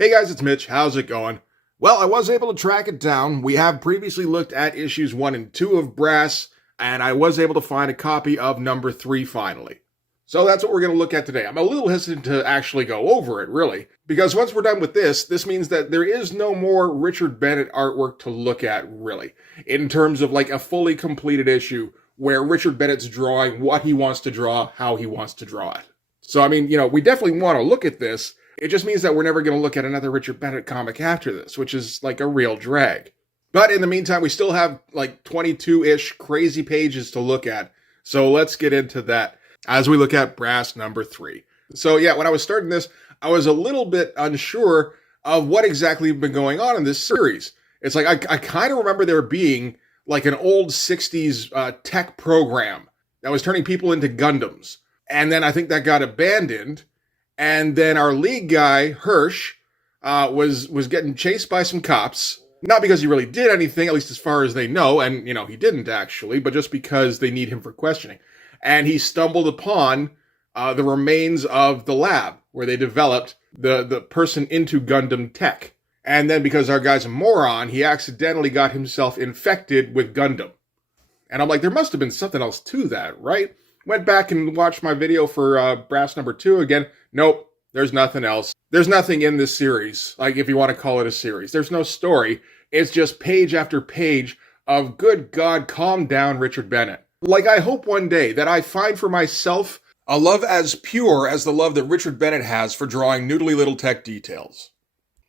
Hey guys, it's Mitch. How's it going? Well, I was able to track it down. We have previously looked at issues 1 and 2 of Brass, and I was able to find a copy of number 3 finally. So that's what we're going to look at today. I'm a little hesitant to actually go over it, really, because once we're done with this means that there is no more Richard Bennett artwork to look at, really, in terms of like a fully completed issue where Richard Bennett's drawing what he wants to draw, how he wants to draw it. So, I mean, we definitely want to look at this. It just means that we're never going to look at another Richard Bennett comic after this, which is like a real drag. But in the meantime, we still have like 22-ish crazy pages to look at. So let's get into that as we look at Brass number 3. So yeah, when I was starting this, I was a little bit unsure of what exactly had been going on in this series. It's like I kind of remember there being like an old 60s tech program that was turning people into Gundams. And then I think that got abandoned. And then our lead guy, Hirsch, was getting chased by some cops. Not because he really did anything, at least as far as they know, and, he didn't actually, but just because they need him for questioning. And he stumbled upon the remains of the lab where they developed the person into Gundam tech. And then because our guy's a moron, he accidentally got himself infected with Gundam. And I'm like, there must have been something else to that, right? Went back and watched my video for Brass number 2 again. Nope, there's nothing else. There's nothing in this series, like if you want to call it a series. There's no story. It's just page after page of, good God, calm down, Richard Bennett. Like, I hope one day that I find for myself a love as pure as the love that Richard Bennett has for drawing noodly little tech details.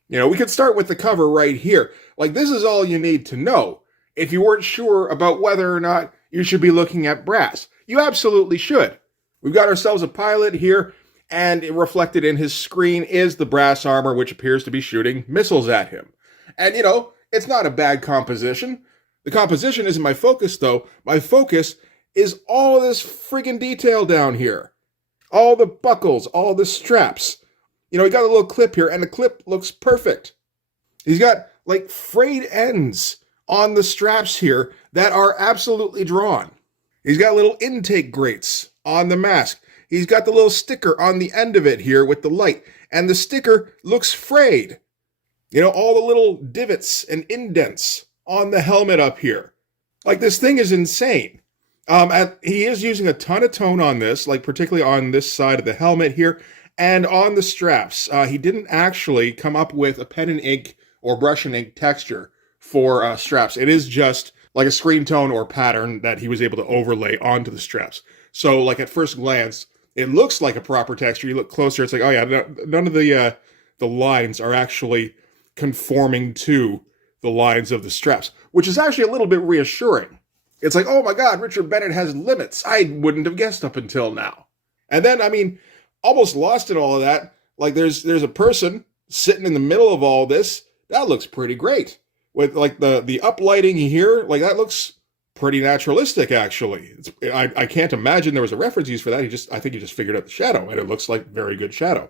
We could start with the cover right here. Like, this is all you need to know if you weren't sure about whether or not you should be looking at Brass. You absolutely should. We've got ourselves a pilot here, and reflected in his screen is the brass armor, which appears to be shooting missiles at him. And, it's not a bad composition. The composition isn't my focus, though. My focus is all of this friggin' detail down here. All the buckles, all the straps. We got a little clip here, and the clip looks perfect. He's got, like, frayed ends on the straps here that are absolutely drawn. He's got little intake grates on the mask. He's got the little sticker on the end of it here with the light. And the sticker looks frayed. All the little divots and indents on the helmet up here. Like, this thing is insane. He is using a ton of tone on this, like particularly on this side of the helmet here. And on the straps. He didn't actually come up with a pen and ink or brush and ink texture for straps. It is just like a screen tone or pattern that he was able to overlay onto the straps. So, like, at first glance, it looks like a proper texture. You look closer, it's like, oh yeah, none of the lines are actually conforming to the lines of the straps, which is actually a little bit reassuring. It's like, oh my God, Richard Bennett has limits. I wouldn't have guessed up until now. And then, almost lost in all of that, like, there's a person sitting in the middle of all this. That looks pretty great. With, like, the uplighting here, like, that looks pretty naturalistic, actually. I can't imagine there was a reference used for that. I think he just figured out the shadow, and it looks like very good shadow.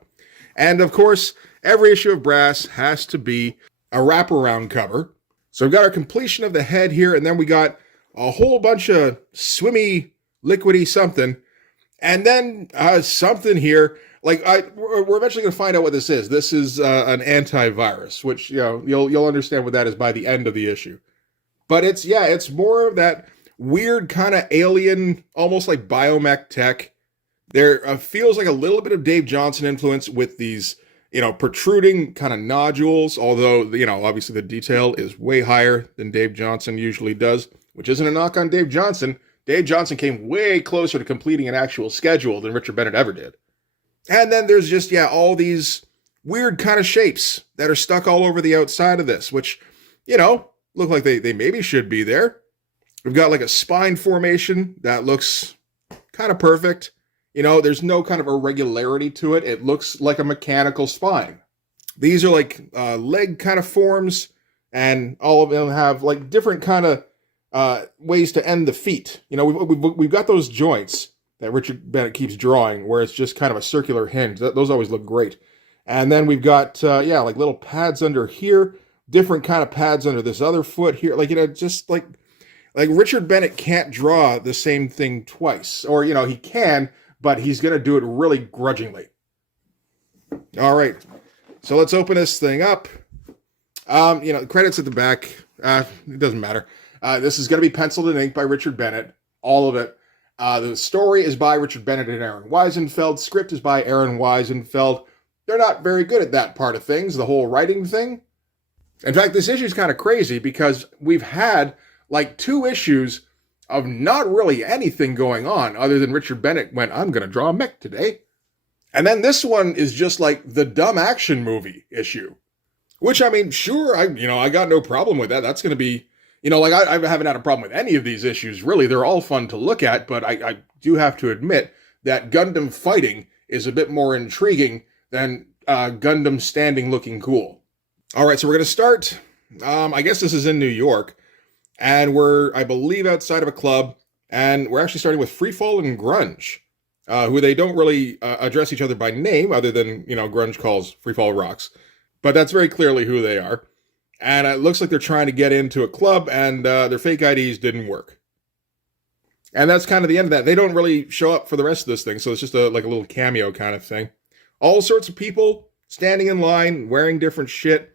And, of course, every issue of Brass has to be a wraparound cover. So we've got our completion of the head here, and then we got a whole bunch of swimmy, liquidy something, and then something here. Like, we're eventually going to find out what this is. This is an antivirus, which, you'll understand what that is by the end of the issue. But it's more of that weird kind of alien, almost like biomech tech. There feels like a little bit of Dave Johnson influence with these, protruding kind of nodules, although, obviously the detail is way higher than Dave Johnson usually does, which isn't a knock on Dave Johnson. Dave Johnson came way closer to completing an actual schedule than Richard Bennett ever did. And then there's just, all these weird kind of shapes that are stuck all over the outside of this, which, look like they maybe should be there. We've got like a spine formation that looks kind of perfect. There's no kind of irregularity to it. It looks like a mechanical spine. These are like leg kind of forms, and all of them have like different kind of ways to end the feet. We've got those joints that Richard Bennett keeps drawing, where it's just kind of a circular hinge. Those always look great. And then we've got, like little pads under here, different kind of pads under this other foot here. Like, just like Richard Bennett can't draw the same thing twice. Or, he can, but he's going to do it really grudgingly. All right. So let's open this thing up. Credits at the back. It doesn't matter. This is going to be penciled in ink by Richard Bennett. All of it. The story is by Richard Bennett and Aaron Weisenfeld. Script is by Aaron Weisenfeld. They're not very good at that part of things, the whole writing thing. In fact, this issue is kind of crazy because we've had like 2 issues of not really anything going on other than Richard Bennett went, I'm going to draw a mech today. And then this one is just like the dumb action movie issue. Which, I mean, sure, I got no problem with that. That's going to be, I haven't had a problem with any of these issues, really. They're all fun to look at, but I do have to admit that Gundam fighting is a bit more intriguing than Gundam standing looking cool. All right, so we're going to start, I guess this is in New York, and we're, I believe, outside of a club, and we're actually starting with Freefall and Grunge, who they don't really address each other by name, other than, Grunge calls Freefall rocks. But that's very clearly who they are. And it looks like they're trying to get into a club, and their fake IDs didn't work. And that's kind of the end of that. They don't really show up for the rest of this thing, so it's just a little cameo kind of thing. All sorts of people standing in line, wearing different shit.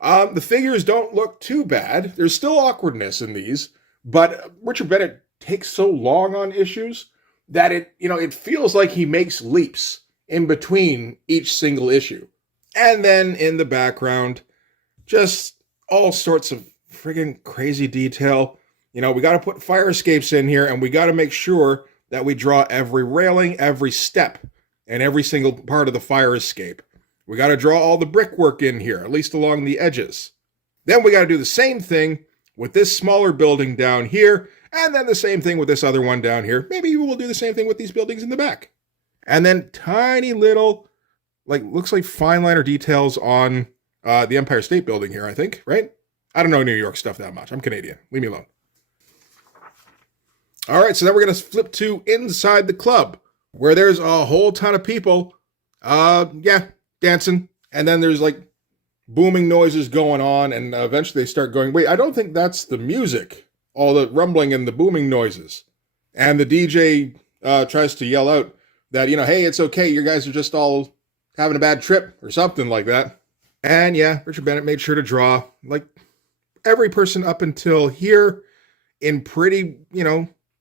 The figures don't look too bad. There's still awkwardness in these, but Richard Bennett takes so long on issues that it feels like he makes leaps in between each single issue. And then in the background, just all sorts of friggin' crazy detail. We got to put fire escapes in here, and we got to make sure that we draw every railing, every step, and every single part of the fire escape. We got to draw all the brickwork in here, at least along the edges. Then we got to do the same thing with this smaller building down here, and then the same thing with this other one down here. Maybe we'll do the same thing with these buildings in the back. And then tiny little, looks like fine liner details on the Empire State Building here, I think, right? I don't know New York stuff that much. I'm Canadian. Leave me alone. All right, so then we're going to flip to inside the club, where there's a whole ton of people, dancing, and then there's booming noises going on, and eventually they start going, wait, I don't think that's the music, all the rumbling and the booming noises. And the DJ tries to yell out that, hey, it's okay, you guys are just all having a bad trip, or something like that. And yeah, Richard Bennett made sure to draw, every person up until here in pretty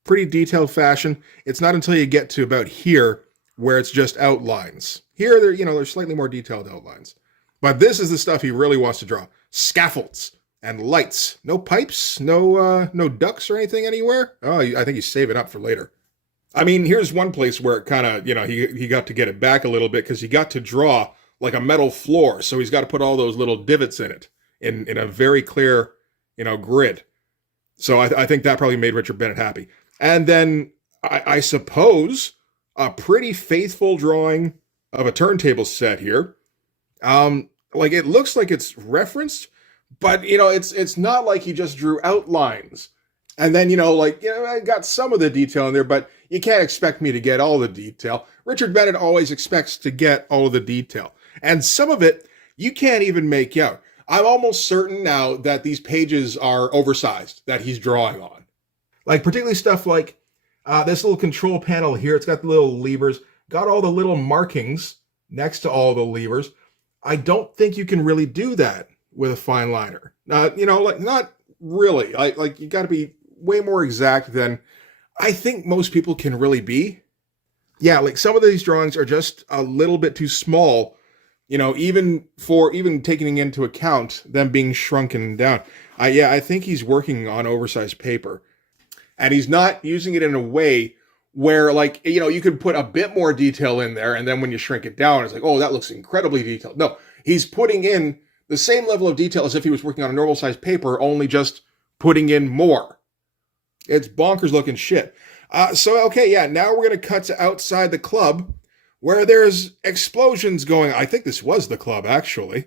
detailed fashion. It's not until you get to about here where it's just outlines. Here, there's slightly more detailed outlines. But this is the stuff he really wants to draw. Scaffolds and lights. No pipes, no ducts or anything anywhere. Oh, I think he's saving up for later. I mean, here's one place where it kind of, he got to get it back a little bit because he got to draw a metal floor. So he's got to put all those little divots in it in a very clear, grid. So I think that probably made Richard Bennett happy. And then I suppose a pretty faithful drawing of a turntable set here. It looks like it's referenced, but it's not like he just drew outlines. And then, I got some of the detail in there, but you can't expect me to get all the detail. Richard Bennett always expects to get all of the detail. And some of it, you can't even make out. I'm almost certain now that these pages are oversized, that he's drawing on. Particularly stuff like this little control panel here. It's got the little levers, got all the little markings next to all the levers. I don't think you can really do that with a fine liner. Not really. You got to be way more exact than I think most people can really be. Yeah, some of these drawings are just a little bit too small, even taking into account them being shrunken down. I think he's working on oversized paper. And he's not using it in a way where, you could put a bit more detail in there, and then when you shrink it down, it's oh, that looks incredibly detailed. No, he's putting in the same level of detail as if he was working on a normal-sized paper, only just putting in more. It's bonkers-looking shit. Now we're going to cut to outside the club, where there's explosions going. I think this was the club, actually.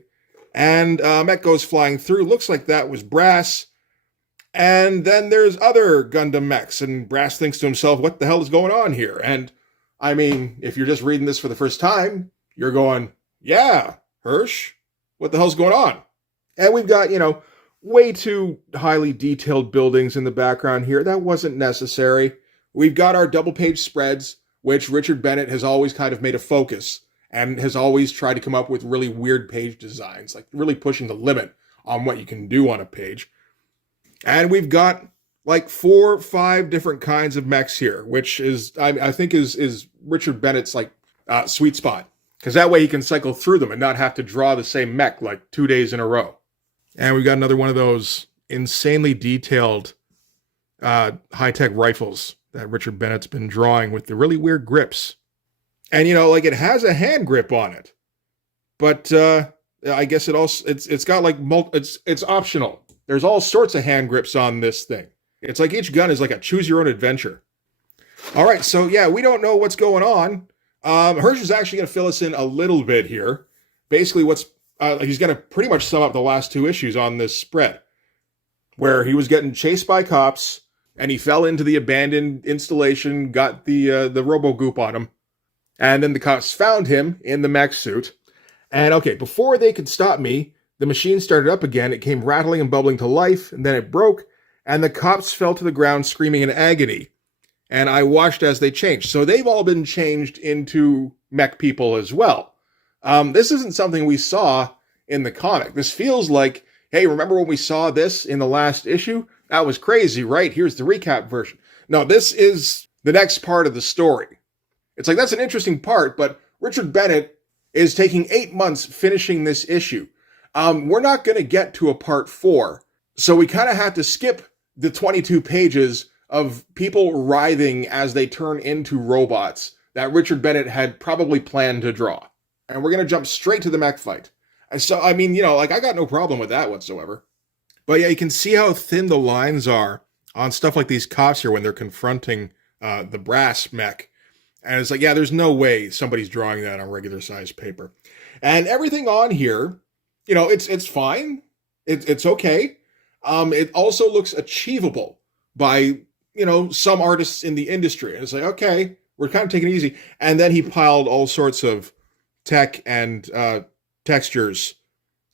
And mech goes flying through. Looks like that was Brass. And then there's other Gundam mechs, and Brass thinks to himself, what the hell is going on here? And, I mean, if you're just reading this for the first time, you're going, yeah, Hirsch, what the hell's going on? And we've got, way too highly detailed buildings in the background here. That wasn't necessary. We've got our double-page spreads, which Richard Bennett has always kind of made a focus. and has always tried to come up with really weird page designs, like really pushing the limit on what you can do on a page. And we've got like 4 or 5 different kinds of mechs here, which is, I think is Richard Bennett's like sweet spot. Because that way he can cycle through them and not have to draw the same mech like 2 days in a row. And we've got another one of those insanely detailed high-tech rifles that Richard Bennett's been drawing with the really weird grips. And, you know, like it has a hand grip on it. But I guess it's got like, it's optional. There's all sorts of hand grips on this thing. It's like each gun is like a choose-your-own-adventure. All right, so yeah, we don't know what's going on. Hirsch is actually going to fill us in a little bit here. Basically, he's going to pretty much sum up the last 2 issues on this spread, where he was getting chased by cops, and he fell into the abandoned installation, got the robo-goop on him, and then the cops found him in the mech suit. And okay, before they could stop me, the machine started up again. It came rattling and bubbling to life, and then it broke, and the cops fell to the ground screaming in agony. And I watched as they changed. So they've all been changed into mech people as well. This isn't something we saw in the comic. This feels like, hey, remember when we saw this in the last issue? That was crazy, right? Here's the recap version. No, this is the next part of the story. It's like, that's an interesting part, but Richard Bennett is taking 8 months finishing this issue. We're not going to get to a part 4. So we kind of have to skip the 22 pages of people writhing as they turn into robots that Richard Bennett had probably planned to draw. And we're going to jump straight to the mech fight. And so, I mean, you know, like I got no problem with that whatsoever. But yeah, you can see how thin the lines are on stuff like these cops here when they're confronting the brass mech. And it's like, yeah, there's no way somebody's drawing that on regular size paper. And everything on here, you know, it's fine. It's okay. It also looks achievable by, you know, some artists in the industry. And it's like, okay, we're kind of taking it easy. And then he piled all sorts of tech and textures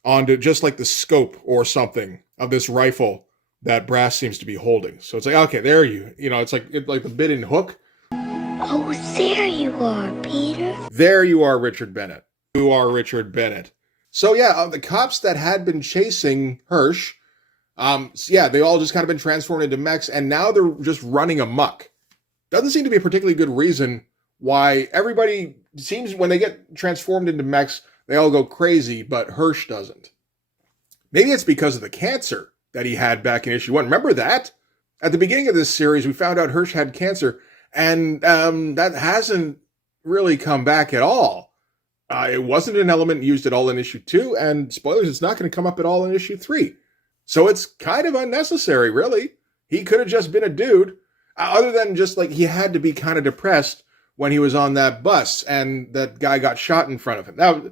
onto just like the scope or something of this rifle that Brass seems to be holding. So it's like, okay, there you know, it's like the bit in Hook. Oh, there you are, Peter. There you are, Richard Bennett. You are Richard Bennett. So yeah, the cops that had been chasing Hirsch, yeah, they all just kind of been transformed into mechs, and now they're just running amok. Doesn't seem to be a particularly good reason why everybody seems, when they get transformed into mechs, they all go crazy, but Hirsch doesn't. Maybe it's because of the cancer that he had back in issue 1. Remember that? At the beginning of this series, we found out Hirsch had cancer, and that hasn't really come back at all. It wasn't an element used at all in issue 2, and spoilers, it's not going to come up at all in issue 3. So it's kind of unnecessary, really. He could have just been a dude, other than just like he had to be kind of depressed when he was on that bus and that guy got shot in front of him. Now,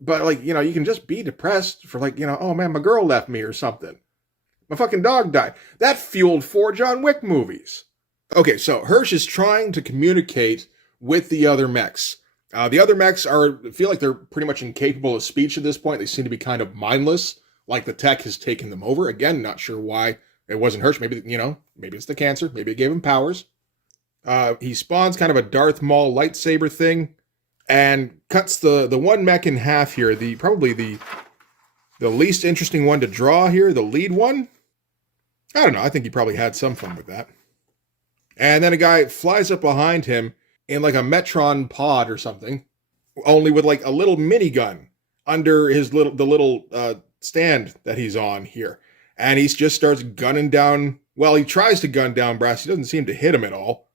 but like, you know, you can just be depressed for like, you know, oh man, my girl left me or something. My fucking dog died. That fueled 4 John Wick movies. Okay, so Hirsch is trying to communicate with the other mechs. The other mechs feel like they're pretty much incapable of speech at this point. They seem to be kind of mindless, like the tech has taken them over. Again, not sure why it wasn't Hirsch. Maybe, you know, maybe it's the cancer. Maybe it gave him powers. He spawns kind of a Darth Maul lightsaber thing and cuts the one mech in half here. Probably the least interesting one to draw here, the lead one. I don't know. I think he probably had some fun with that. And then a guy flies up behind him in like a Metron pod or something, only with like a little minigun under the little stand that he's on here. And he just starts gunning down. Well, he tries to gun down Brass. He doesn't seem to hit him at all.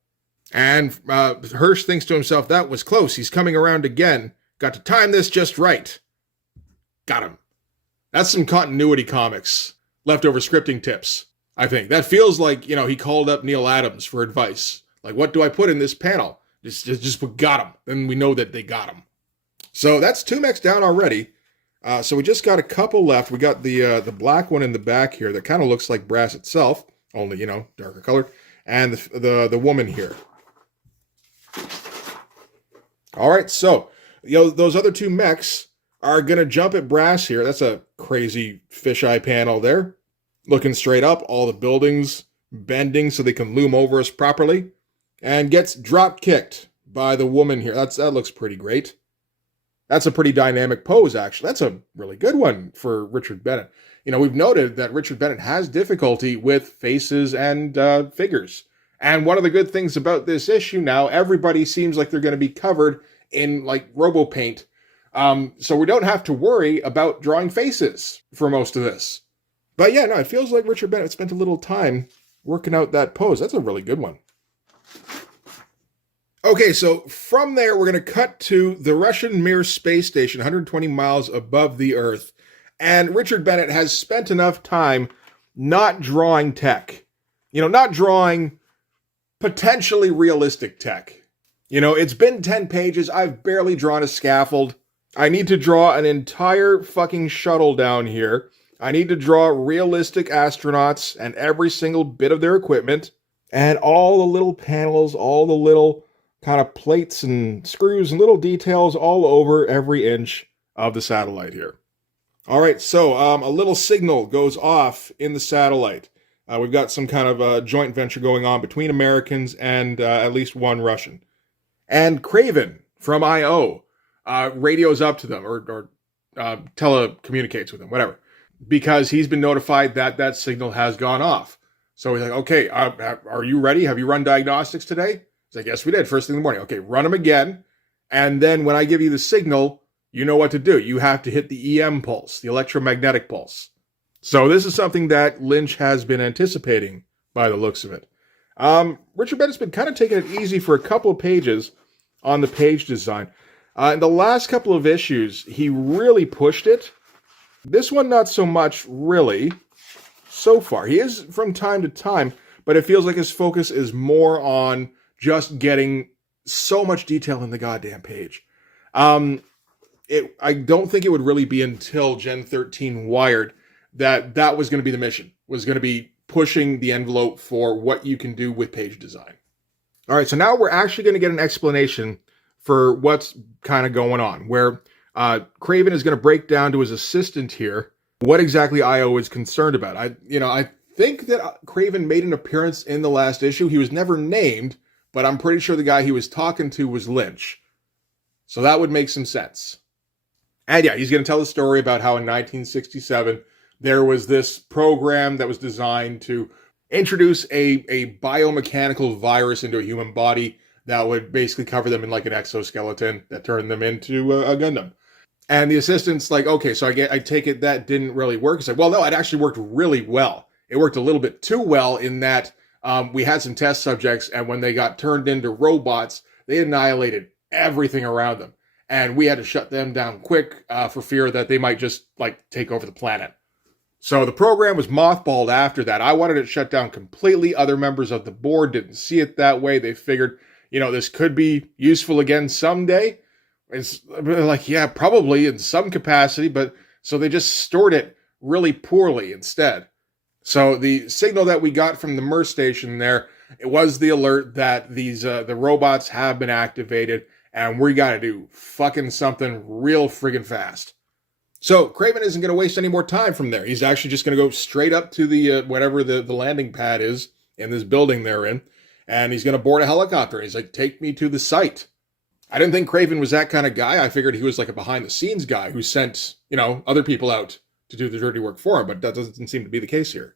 And Hirsch thinks to himself, that was close. He's coming around again. Got to time this just right. Got him. That's some continuity comics. Leftover scripting tips, I think. That feels like, you know, he called up Neil Adams for advice. Like, what do I put in this panel? Just put got him. Then we know that they got him. So that's 2 mechs down already. So we just got a couple left. We got the black one in the back here that kind of looks like Brass itself, only, you know, darker colored. And the woman here. All right, so, you know, those other 2 mechs are going to jump at Brass here. That's a crazy fisheye panel there. Looking straight up, all the buildings bending so they can loom over us properly. And gets drop kicked by the woman here. That looks pretty great. That's a pretty dynamic pose, actually. That's a really good one for Richard Bennett. We've noted that Richard Bennett has difficulty with faces and figures. And one of the good things about this issue now, everybody seems like they're going to be covered in like robo paint. So we don't have to worry about drawing faces for most of this. But yeah, no, it feels like Richard Bennett spent a little time working out that pose. That's a really good one. Okay, so from there, we're going to cut to the Russian Mir space station, 120 miles above the Earth. And Richard Bennett has spent enough time not drawing tech. Not drawing potentially realistic tech. It's been 10 pages. I've barely drawn a scaffold. I need to draw an entire fucking shuttle down here. I need to draw realistic astronauts and every single bit of their equipment. And all the little panels, all the little kind of plates and screws and little details all over every inch of the satellite here. All right, so a little signal goes off in the satellite. We've got some kind of joint venture going on between Americans and at least one Russian. And Craven from I.O. Radios up to them or telecommunicates with them, whatever, because he's been notified that that signal has gone off. So he's like, okay, are you ready? Have you run diagnostics today? He's like, yes, we did, first thing in the morning. Okay, run them again. And then when I give you the signal, you know what to do. You have to hit the EM pulse, the electromagnetic pulse. So this is something that Lynch has been anticipating by the looks of it. Richard Bennett's been kind of taking it easy for a couple of pages on the page design. In the last couple of issues, he really pushed it. This one, not so much, really, so far. He is from time to time, but it feels like his focus is more on just getting so much detail in the goddamn page. I don't think it would really be until Gen 13 Wired that was going to be the mission, was going to be pushing the envelope for what you can do with page design. All right, so now we're actually going to get an explanation for what's kind of going on, where Craven is going to break down to his assistant here what exactly I.O. is concerned about. I think that Craven made an appearance in the last issue. He was never named, but I'm pretty sure the guy he was talking to was Lynch. So that would make some sense. And yeah, he's going to tell the story about how in 1967, there was this program that was designed to introduce a biomechanical virus into a human body that would basically cover them in like an exoskeleton that turned them into a Gundam. And the assistant's like, okay, so I take it that didn't really work. It's like, well, no, it actually worked really well. It worked a little bit too well in that we had some test subjects, and when they got turned into robots, they annihilated everything around them. And we had to shut them down quick for fear that they might just like take over the planet. So the program was mothballed after that. I wanted it shut down completely. Other members of the board didn't see it that way. They figured, this could be useful again someday. It's like, yeah, probably in some capacity, but so they just stored it really poorly instead. So the signal that we got from the Mir station there, it was the alert that these the robots have been activated, and we got to do fucking something real friggin' fast. So Craven isn't going to waste any more time from there. He's actually just going to go straight up to the whatever the landing pad is in this building they're in, and he's going to board a helicopter. He's like, take me to the site. I didn't think Craven was that kind of guy. I figured he was like a behind-the-scenes guy who sent, other people out to do the dirty work for him, but that doesn't seem to be the case here.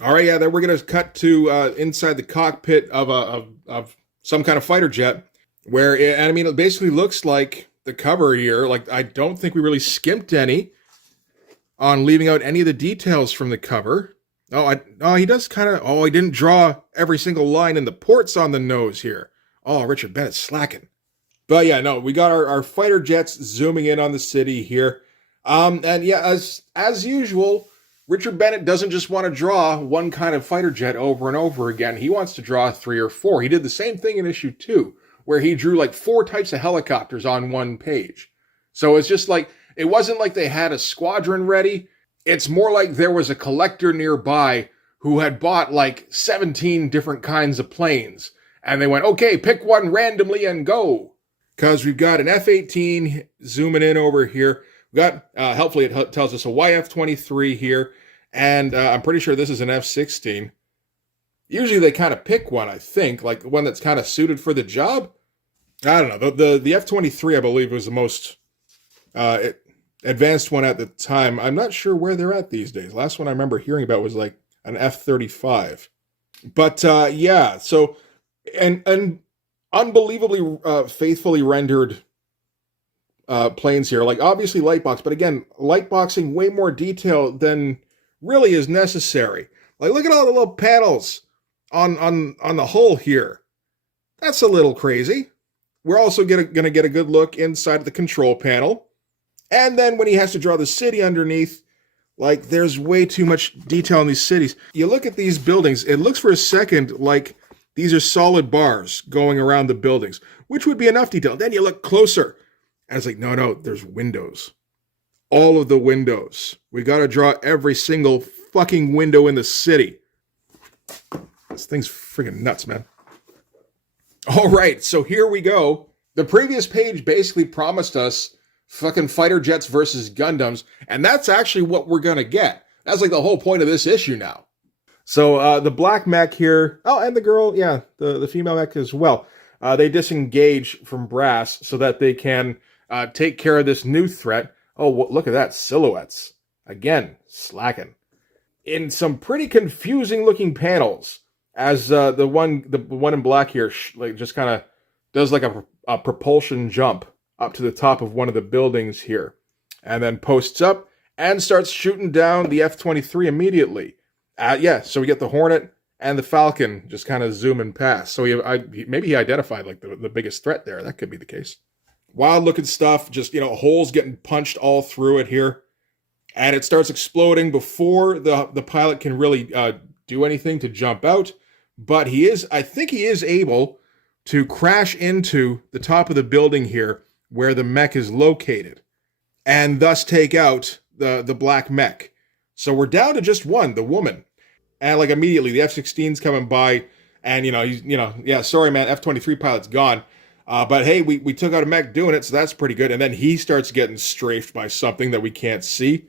All right, yeah, then we're going to cut to inside the cockpit of some kind of fighter jet, where, it basically looks like the cover here. Like, I don't think we really skimped any on leaving out any of the details from the cover. He does kind of, he didn't draw every single line in the ports on the nose here. Oh, Richard Bennett's slacking. But yeah, no, we got our fighter jets zooming in on the city here. And yeah, as usual, Richard Bennett doesn't just want to draw one kind of fighter jet over and over again. He wants to draw 3 or 4. He did the same thing in issue 2, where he drew like 4 types of helicopters on one page. So it's just like, it wasn't like they had a squadron ready. It's more like there was a collector nearby who had bought like 17 different kinds of planes. And they went, okay, pick one randomly and go. Because we've got an F-18 zooming in over here. We've got, helpfully it tells us a YF-23 here. And I'm pretty sure this is an F-16. Usually they kind of pick one, I think, like one that's kind of suited for the job. I don't know. The F-23, I believe, was the most advanced one at the time. I'm not sure where they're at these days. Last one I remember hearing about was like an F-35. But yeah, so and unbelievably faithfully rendered planes here. Like obviously lightbox, but again, lightboxing way more detail than really is necessary. Like look at all the little panels on the hull here. That's a little crazy. We're also going to get a good look inside of the control panel. And then when he has to draw the city underneath, like there's way too much detail in these cities. You look at these buildings, it looks for a second like these are solid bars going around the buildings, which would be enough detail. Then you look closer, and it's like, no, there's windows. All of the windows. We got to draw every single fucking window in the city. This thing's freaking nuts, man. All right, so here we go. The previous page basically promised us fucking fighter jets versus Gundams, and that's actually what we're gonna get. That's like the whole point of this issue now. So the black mech here, oh, and the girl, yeah, the female mech as well. They disengage from Brass so that they can take care of this new threat. Oh, look at that, silhouettes. Again, slacking. In some pretty confusing looking panels, as the one in black here like just kind of does like a propulsion jump up to the top of one of the buildings here, and then posts up and starts shooting down the F-23 immediately. Yeah, so we get the Hornet and the Falcon just kind of zooming past. So maybe he identified like the biggest threat there. That could be the case. Wild looking stuff, just, holes getting punched all through it here. And it starts exploding before the pilot can really do anything to jump out. But I think he is able to crash into the top of the building here where the mech is located, and thus take out the black mech. So we're down to just one, the woman. And like immediately the F-16's coming by, and yeah, sorry man, F-23 pilot's gone. But hey, we took out a mech doing it, so that's pretty good. And then he starts getting strafed by something that we can't see.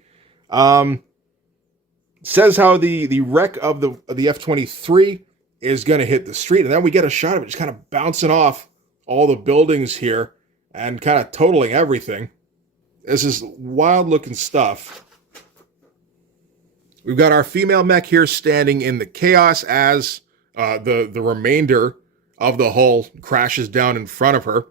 Says how the wreck of the F-23 is going to hit the street, and then we get a shot of it just kind of bouncing off all the buildings here and kind of totaling everything. This is wild looking stuff. We've got our female mech here standing in the chaos as the remainder of the hull crashes down in front of her.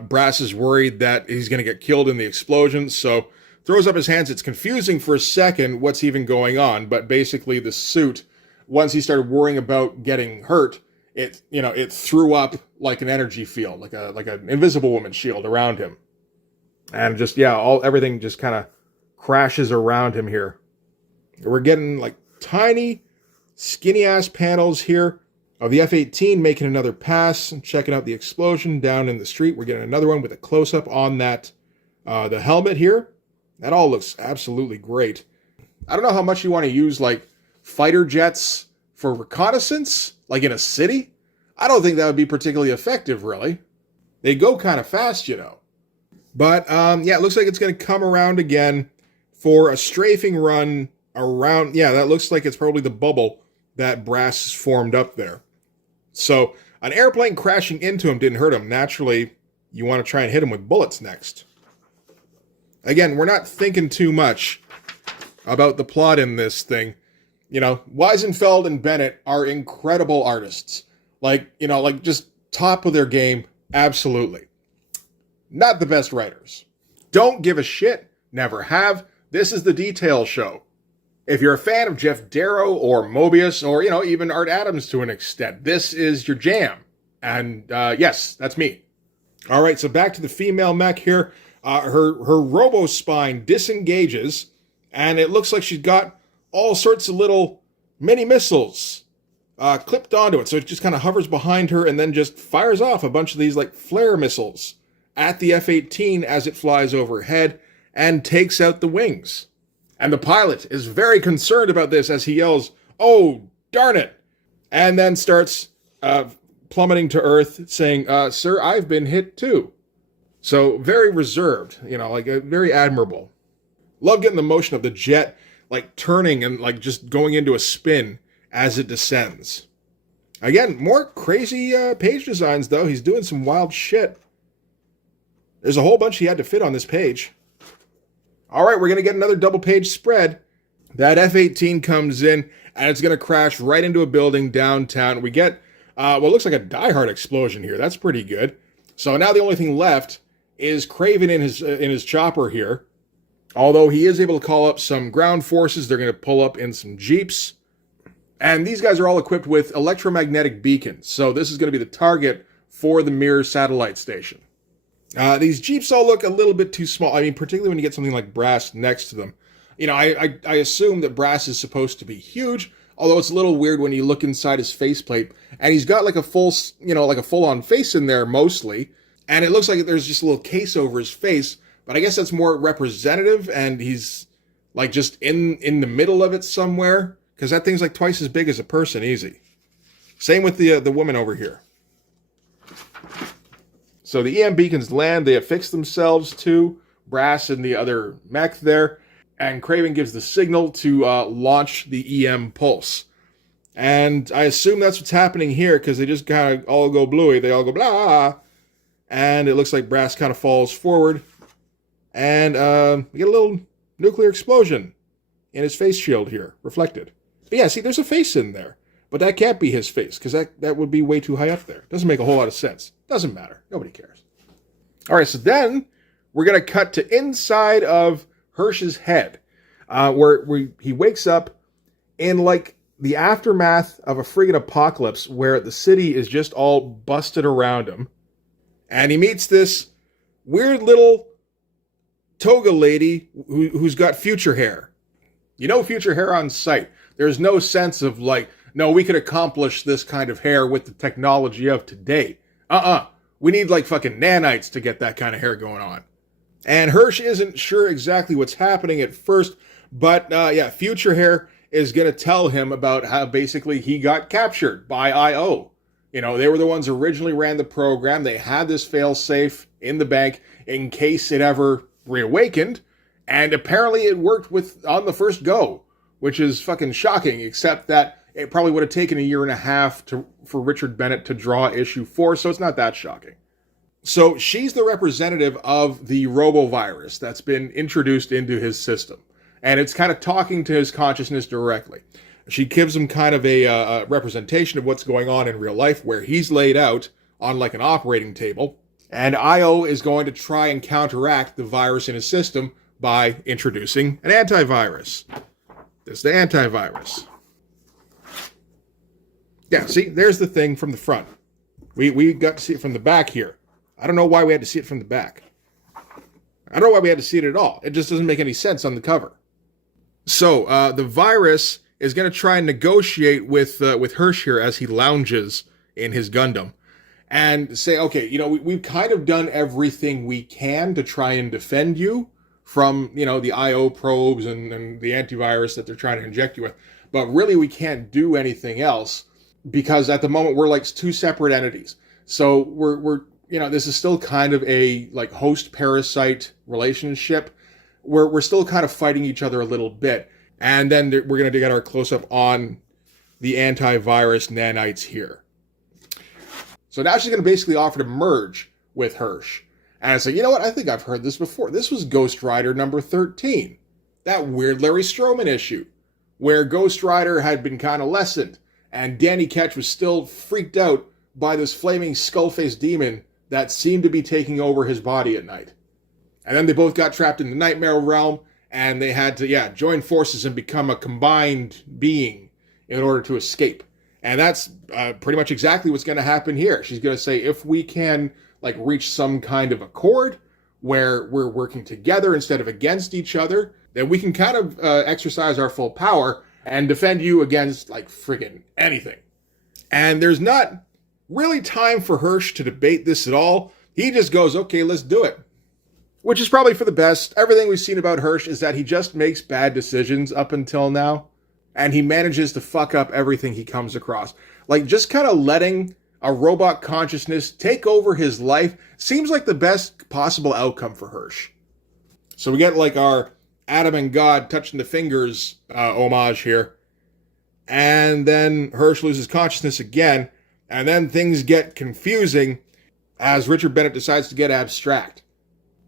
Brass is worried that he's going to get killed in the explosion, so throws up his hands. It's confusing for a second what's even going on, but basically the suit, once he started worrying about getting hurt, it threw up like an energy field, like an Invisible Woman shield around him. And just, everything just kind of crashes around him here. We're getting like tiny, skinny ass panels here of the F-18 making another pass and checking out the explosion down in the street. We're getting another one with a close-up on that, the helmet here. That all looks absolutely great. I don't know how much you want to use like fighter jets for reconnaissance, like in a city. I don't think that would be particularly effective, really. They go kind of fast, But, it looks like it's going to come around again for a strafing run around. Yeah, that looks like it's probably the bubble that Brass has formed up there. So, an airplane crashing into him didn't hurt him. Naturally, you want to try and hit him with bullets next. Again, we're not thinking too much about the plot in this thing. Weisenfeld and Bennett are incredible artists. Like just top of their game, absolutely. Not the best writers. Don't give a shit. Never have. This is the Detail Show. If you're a fan of Jeff Darrow or Mobius or, even Art Adams to an extent, this is your jam. And yes, that's me. All right, so back to the female mech here. Her robo-spine disengages, and it looks like she's got all sorts of little mini missiles clipped onto it. So it just kind of hovers behind her and then just fires off a bunch of these like flare missiles at the F-18 as it flies overhead and takes out the wings. And the pilot is very concerned about this as he yells, "Oh, darn it!" And then starts plummeting to Earth saying, "Sir, I've been hit too." So very reserved, very admirable. Love getting the motion of the jet, like turning and like just going into a spin as it descends. Again, more crazy page designs though. He's doing some wild shit. There's a whole bunch he had to fit on this page. All right, we're going to get another double-page spread. That F-18 comes in, and it's going to crash right into a building downtown. We get what looks like a die-hard explosion here. That's pretty good. So now the only thing left is Kraven in his chopper here. Although he is able to call up some ground forces, they're going to pull up in some jeeps. And these guys are all equipped with electromagnetic beacons. So this is going to be the target for the Mir satellite station. These jeeps all look a little bit too small. I mean, particularly when you get something like Brass next to them. You know, I assume that Brass is supposed to be huge, although it's a little weird when you look inside his faceplate. And he's got like a full-on face in there mostly. And it looks like there's just a little case over his face. But I guess that's more representative, and he's like just in the middle of it somewhere. Because that thing's like twice as big as a person, easy. Same with the woman over here. So the EM beacons land, they affix themselves to Brass and the other mech there, and Kraven gives the signal to launch the EM pulse. And I assume that's what's happening here, because they just kind of all go bluey, they all go blah, and it looks like Brass kind of falls forward, and we get a little nuclear explosion in his face shield here, reflected. But yeah, see, there's a face in there. But that can't be his face, because that would be way too high up there. Doesn't make a whole lot of sense. Doesn't matter. Nobody cares. All right, so then we're going to cut to inside of Hirsch's head, where he wakes up in, like, the aftermath of a friggin' apocalypse, where the city is just all busted around him. And he meets this weird little toga lady who's got future hair. You know future hair on sight. There's no sense of, like, no, we could accomplish this kind of hair with the technology of today. We need, like, fucking nanites to get that kind of hair going on. And Hirsch isn't sure exactly what's happening at first, but, yeah, future hair is going to tell him about how basically he got captured by I.O. You know, they were the ones who originally ran the program. They had this fail-safe in the bank in case it ever reawakened, and apparently it worked on the first go, which is fucking shocking, except that it probably would have taken a year and a half for Richard Bennett to draw issue 4, so it's not that shocking. So she's the representative of the robovirus that's been introduced into his system. And it's kind of talking to his consciousness directly. She gives him kind of a representation of what's going on in real life, where he's laid out on like an operating table. And IO is going to try and counteract the virus in his system by introducing an antivirus. This is the antivirus. Yeah, see, there's the thing from the front. We got to see it from the back here. I don't know why we had to see it from the back. I don't know why we had to see it at all. It just doesn't make any sense on the cover. So, the virus is going to try and negotiate with Hirsch here as he lounges in his Gundam. And say, okay, you know, we've kind of done everything we can to try and defend you from, you know, the IO probes and the antivirus that they're trying to inject you with. But really, we can't do anything else, because at the moment we're like two separate entities. So we're you know, this is still kind of a like host-parasite relationship. We're still kind of fighting each other a little bit. And then we're going to get our close-up on the antivirus nanites here. So now she's going to basically offer to merge with Hirsch. And I say, you know what? I think I've heard this before. This was Ghost Rider number 13. That weird Larry Stroman issue, where Ghost Rider had been kind of lessened, and Danny Ketch was still freaked out by this flaming skull-faced demon that seemed to be taking over his body at night. And then they both got trapped in the nightmare realm, and they had to, join forces and become a combined being in order to escape. And that's pretty much exactly what's going to happen here. She's going to say, if we can like reach some kind of accord where we're working together instead of against each other, then we can kind of exercise our full power and defend you against like friggin' anything. And there's not really time for Hirsch to debate this at all. He just goes, okay, let's do it. Which is probably for the best. Everything we've seen about Hirsch is that he just makes bad decisions up until now. And he manages to fuck up everything he comes across. Like, just kind of letting a robot consciousness take over his life seems like the best possible outcome for Hirsch. So we get, like, our Adam and God touching the fingers homage here. And then Hirsch loses consciousness again. And then things get confusing as Richard Bennett decides to get abstract.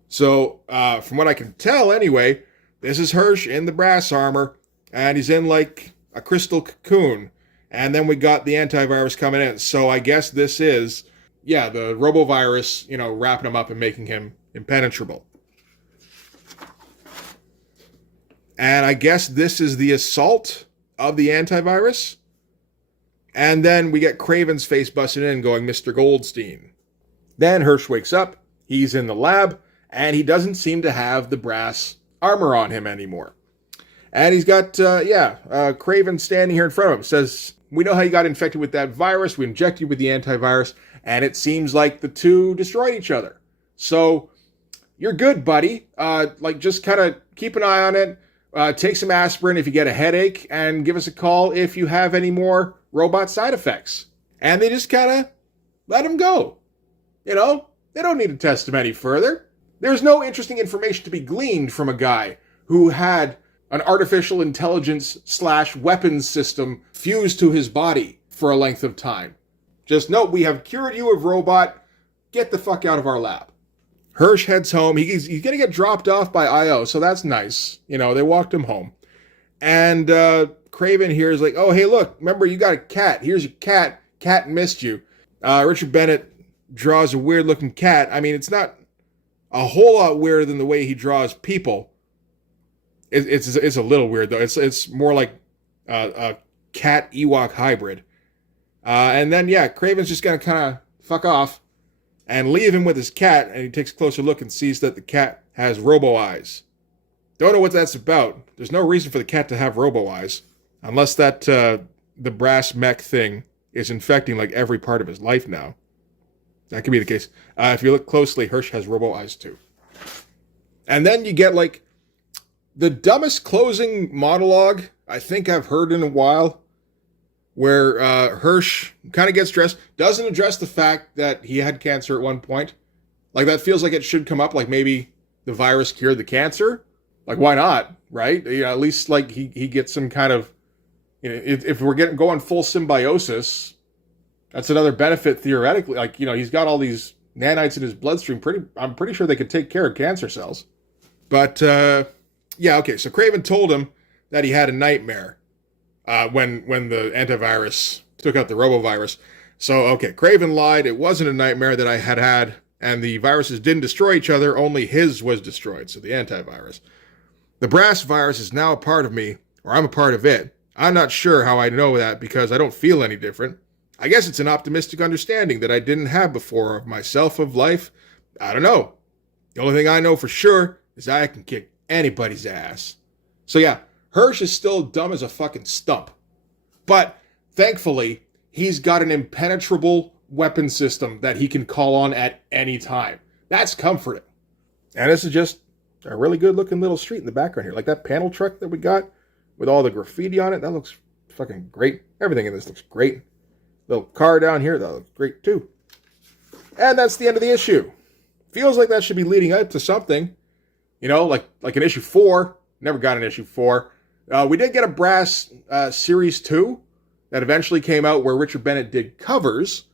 So, from what I can tell anyway, this is Hirsch in the brass armor, and he's in like a crystal cocoon. And then we got the antivirus coming in. So I guess this is, yeah, the robovirus, wrapping him up and making him impenetrable. And I guess this is the assault of the antivirus. And then we get Craven's face busted in going, Mr. Goldstein. Then Hirsch wakes up. He's in the lab. And he doesn't seem to have the brass armor on him anymore. And he's got, Craven standing here in front of him. Says, we know how you got infected with that virus. We injected you with the antivirus. And it seems like the two destroyed each other. So you're good, buddy. Just kind of keep an eye on it. Take some aspirin if you get a headache. And give us a call if you have any more robot side effects. And they just kind of let him go. They don't need to test him any further. There's no interesting information to be gleaned from a guy who had an artificial intelligence / weapons system fused to his body for a length of time. Just note, we have cured you of robot. Get the fuck out of our lab. Hirsch heads home. He's going to get dropped off by I.O., so that's nice. They walked him home. And Craven here is like, oh, hey, look, remember, you got a cat. Here's your cat. Cat missed you. Richard Bennett draws a weird-looking cat. I mean, it's not a whole lot weirder than the way he draws people. It's a little weird, though. It's more like a cat-Ewok hybrid. And then, Craven's just going to kind of fuck off and leave him with his cat, and he takes a closer look and sees that the cat has robo-eyes. Don't know what that's about. There's no reason for the cat to have robo-eyes, unless that the brass mech thing is infecting like every part of his life now. That could be the case. If you look closely, Hirsch has robo-eyes too. And then you get like the dumbest closing monologue I think I've heard in a while, where Hirsch kind of gets dressed, doesn't address the fact that he had cancer at one point. Like, that feels like it should come up, like maybe the virus cured the cancer. Like, why not, right? At least, like, he gets some kind of, if we're going full symbiosis, that's another benefit theoretically. Like, he's got all these nanites in his bloodstream. I'm pretty sure they could take care of cancer cells. But, okay, so Craven told him that he had a nightmare when the antivirus took out the robovirus. So, okay, Craven lied. It wasn't a nightmare that I had, and the viruses didn't destroy each other. Only his was destroyed, so the antivirus. The brass virus is now a part of me, or I'm a part of it. I'm not sure how I know that because I don't feel any different. I guess it's an optimistic understanding that I didn't have before of myself, of life. I don't know. The only thing I know for sure is I can kick anybody's ass. So yeah, Hirsch is still dumb as a fucking stump. But thankfully, he's got an impenetrable weapon system that he can call on at any time. That's comforting. And this is just a really good looking little street in the background here. Like that panel truck that we got with all the graffiti on it. That looks fucking great. Everything in this looks great. Little car down here, that looks great too. And that's the end of the issue. Feels like that should be leading up to something. Like an issue 4. Never got an issue 4. We did get a Brass Series 2 that eventually came out where Richard Bennett did covers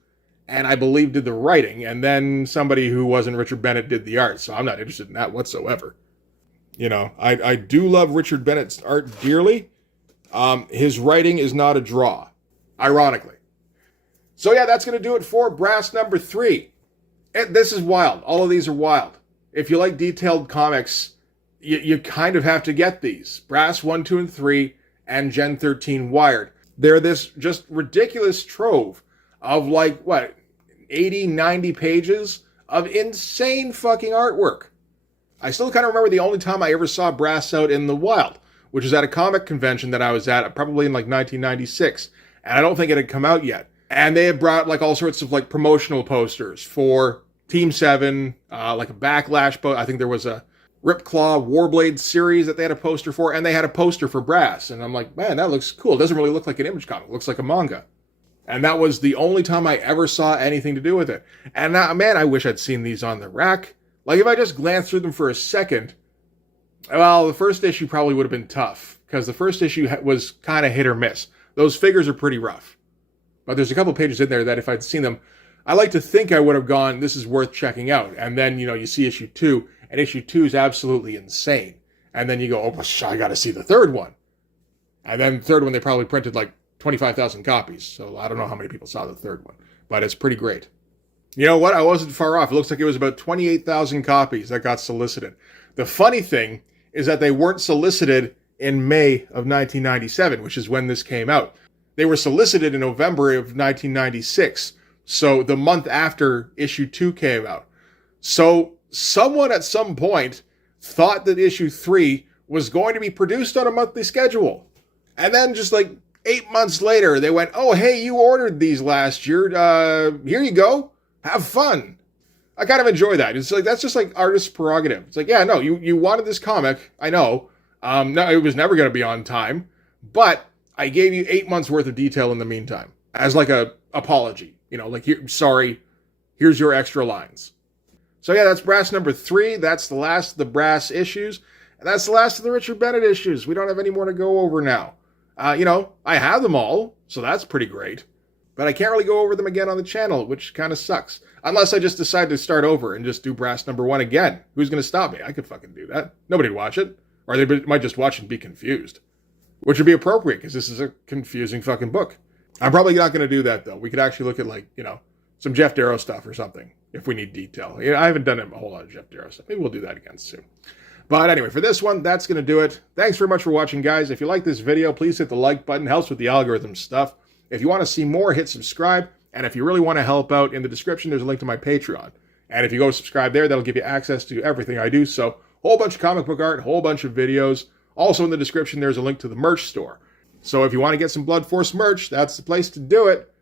and I believe did the writing. And then somebody who wasn't Richard Bennett did the art. So I'm not interested in that whatsoever. I do love Richard Bennett's art dearly. His writing is not a draw, ironically. So yeah, that's going to do it for Brass number 3. This is wild. All of these are wild. If you like detailed comics, you kind of have to get these. Brass 1, 2, and 3, and Gen 13 Wired. They're this just ridiculous trove of 80, 90 pages of insane fucking artwork. I still kind of remember the only time I ever saw Brass out in the wild, which was at a comic convention that I was at, probably in 1996. And I don't think it had come out yet. And they had brought all sorts of promotional posters for Team 7, like a Backlash I think there was a Ripclaw Warblade series that they had a poster for, and they had a poster for Brass. And I'm like, man, that looks cool. It doesn't really look like an Image comic. It looks like a manga. And that was the only time I ever saw anything to do with it. And man, I wish I'd seen these on the rack. If I just glanced through them for a second, well, the first issue probably would have been tough, because the first issue was kind of hit or miss. Those figures are pretty rough. But there's a couple pages in there that if I'd seen them, I like to think I would have gone, this is worth checking out. And then, you see issue 2, and issue 2 is absolutely insane. And then you go, oh, I got to see the third one. And then the third one, they probably printed like 25,000 copies. So I don't know how many people saw the third one, but it's pretty great. You know what? I wasn't far off. It looks like it was about 28,000 copies that got solicited. The funny thing is that they weren't solicited in May of 1997, which is when this came out. They were solicited in November of 1996, so the month after issue 2 came out. So someone at some point thought that issue 3 was going to be produced on a monthly schedule. And then just like 8 months later, they went, oh, hey, you ordered these last year. Here you go. Have fun. I kind of enjoy that. It's like, that's just like artist's prerogative. It's like, yeah, no, you wanted this comic. I know. No, it was never going to be on time, but I gave you 8 months worth of detail in the meantime as like a apology, like, sorry, here's your extra lines. So yeah, that's Brass number 3. That's the last of the Brass issues. And that's the last of the Richard Bennett issues. We don't have any more to go over now. I have them all, so that's pretty great. But I can't really go over them again on the channel, which kind of sucks. Unless I just decide to start over and just do Brass number 1 again. Who's going to stop me? I could fucking do that. Nobody'd watch it. Or they might just watch and be confused. Which would be appropriate, because this is a confusing fucking book. I'm probably not going to do that, though. We could actually look at, some Jeff Darrow stuff or something, if we need detail. I haven't done a whole lot of Jeff Darrow stuff. Maybe we'll do that again soon. But anyway, for this one, that's going to do it. Thanks very much for watching, guys. If you like this video, please hit the like button. It helps with the algorithm stuff. If you want to see more, hit subscribe. And if you really want to help out, in the description, there's a link to my Patreon. And if you go subscribe there, that'll give you access to everything I do. So, whole bunch of comic book art, whole bunch of videos. Also in the description, there's a link to the merch store. So if you want to get some Blood Force merch, that's the place to do it.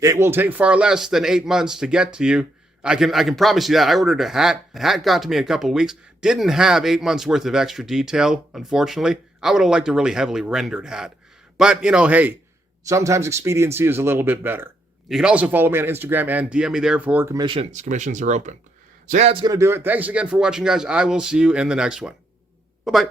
It will take far less than 8 months to get to you. I can promise you that. I ordered a hat. The hat got to me in a couple of weeks. Didn't have 8 months worth of extra detail, unfortunately. I would have liked a really heavily rendered hat. But, hey, sometimes expediency is a little bit better. You can also follow me on Instagram and DM me there for commissions. Commissions are open. So yeah, that's going to do it. Thanks again for watching, guys. I will see you in the next one. Bye-bye.